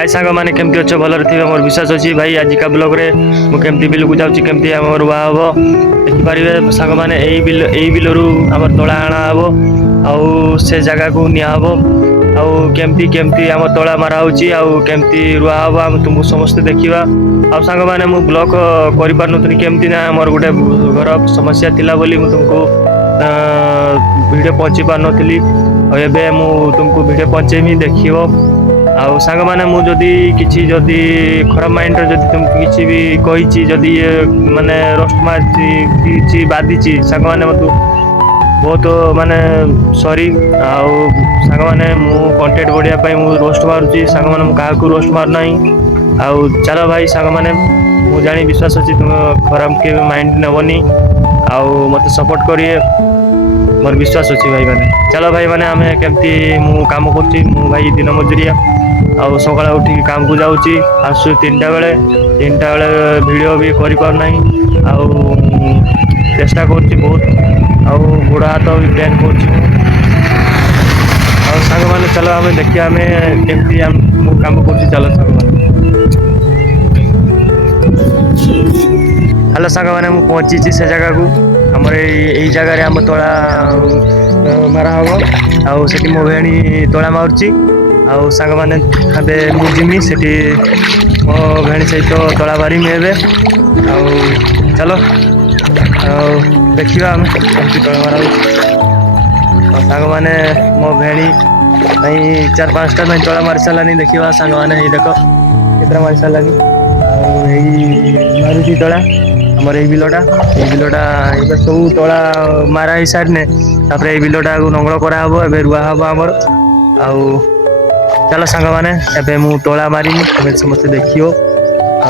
हाय सांग मैंने केमती अच्छे भलर थी मोर विश्वास अच्छी भाई आजिका ब्लॉग रे मुझे बिल को जाऊँगी केमती आम रुआ हम देखिपारे सांग मैंने यही बिलरू आम तला आना हम आउ से जगह को निहब आउ केमती केमती आम तला मारा होमती रुआ हम आम तुमको समस्ते देखा आउ सांग मैंने मु ब्लॉग कर पार्नी केमती ना मोर गोटे घर समस्या थिला बोली मु तुमको वीडियो पहुँची पार नी एवं मु तुमको वीडियो पहुँचेमी देखियो आउ सांग मैंने मुझे किसी जदि खराब माइंड जदि तुमको किसी भी कही जदि माने रोस्ट मारी बाधी सांग मैंने मत बहुत माने सॉरी आउ सांग मैंने मु कंटेंट बढ़िया मु रोस्ट मारुची सांग मैंने क्या रोस्ट मारना आउ चलो भाई सांग मैंने मु जानी विश्वास अच्छी तुम खराब के माइंड नेबनी आउ मत सपोर्ट करिए मोर विश्वास अच्छी भाई मैंने चलो भाई मैंने आम केमती मु काम कर भाई दिन मजुरिया आउ सकाଳେ उठिक काम को जाऊँगी आसु 3टा बेले वीडियो भी कर पारना आउ चेष्टा कर बहुत आउ गोड़ हाथ भी पेन कर सांग मैंने चलो आम देखिए आम केमती मु काम कर चलो सांग मैंने हेलो सांग मैंने मुझे पहुँची से जगह को आमर यही जगह आम तला मारा हम आउ से मो भेणी तला मारुची आउ सांग मैंने अबे मुझी से मो भेणी सहित तला मारमी ए चलो देखा आम कमी तला मारा सांग मैंने मो भेणी 4-5टा तला मारी सारानी देखा सांग मैंने देख केतरा मारी सारानी मारुची तला आमर यही बिलटा सब तला मारा ही सारे तापर बिलटा को नंगल कराब ए रुआ हम आमर आउ चलो सांग मैंने एबे मु तोला मारिनी तुम्हें समस्त देखियो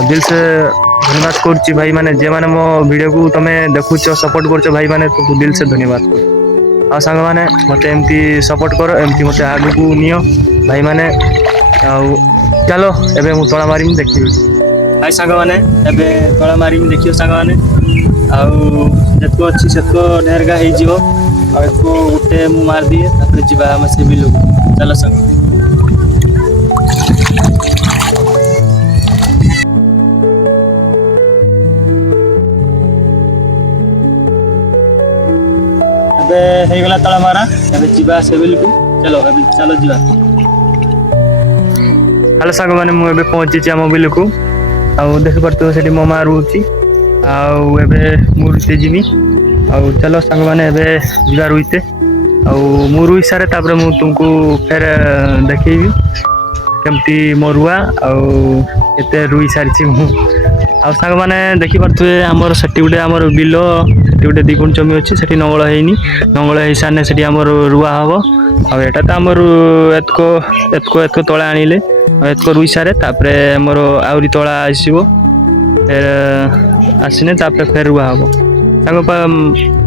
दिल से धन्यवाद कर भाई मैंने जे मैंने मो वीडियो को तुम्हें देखुच सपोर्ट कर भाई मैंने तुमको दिल से धन्यवाद कर सांग मैंने मत एमती सपोर्ट करो एमती मत आगू को नियो भाई मैंने आउ चलो एबे मु तोला मारिमी देखियो भाई सांग मैंने एबे तोला मारिमी देखियो सांग मैंने आउ जेतको अच्छी सेतको ढेरगा हो जीवो आ को उठे मु मार दिए तापर जीवा हम से बिलो चलो सांग गला तला मारा जीवा से बिल को चलो चलो जीवा हेलो सांग मैंने मुझे पहुंची आम बिल को आउ देख पार्थ से मो माँ रुचि रुते जीमी आउ चलो सांग मैंने जीवा रुईते आउ मु रुई सारे तापर मु तुमको फेर देखी केमती मो रुआ आउ केते रुई सारी मु आउ सांग मैंने देखी पारे आमर से गोटे आमर बिल गोटे 2 गुण जमी अच्छी से नंगल होनी नंगल हो सारे से रुआ हम आटा तो आमर एतको तला आनिले एतको रुई सारे तापर आमर आहरी तला आसो फिर आसने तापर फेर रुआ हम सांग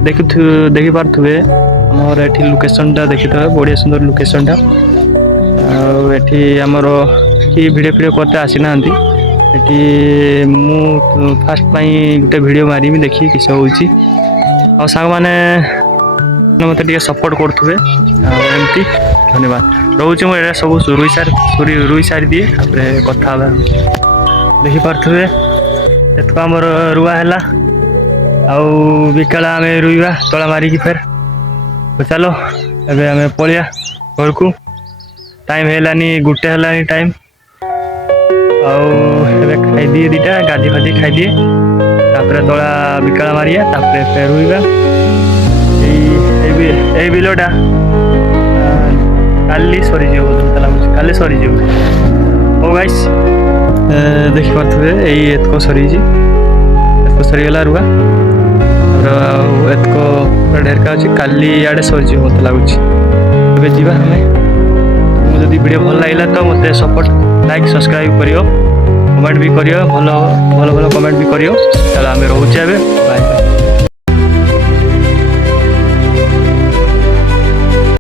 देखी पारे आमर ये लोकेशन देखी थे बढ़िया सुंदर लोकेशन ये आमर कि भिडियो करते आसी ना मु फास्ट गोटे वीडियो मारिमी देखी किस हो सांग मैंने मत सपोर्ट करुवे एमती धन्यवाद रोचे मुझे सब रुई सारी दिए कथा देखी पारे एतक आमर रुआ है आउ बिकाला आम रुईवा तला मारिकी फेर चलो एबे आम पलिया घर को टाइम है गोटे है टाइम आउ खाई दिए 2टा गाधी फाधी खाई दिए तापर तला बिकाला मारिया तापर फेर रुईवा यही बिलटा काली सरी काली सरी ओ गाइस देखी पारे यही एतक सरीगला रुआ एतक ढेरका अच्छी काली आड़े सरी मत लगुच जा मुझे वीडियो भल लगे तो मत सपोर्ट लाइक सब्सक्राइब करियो कमेंट भी करियो भल भल कमेंट भी करियो चलो आम रोचे बाय।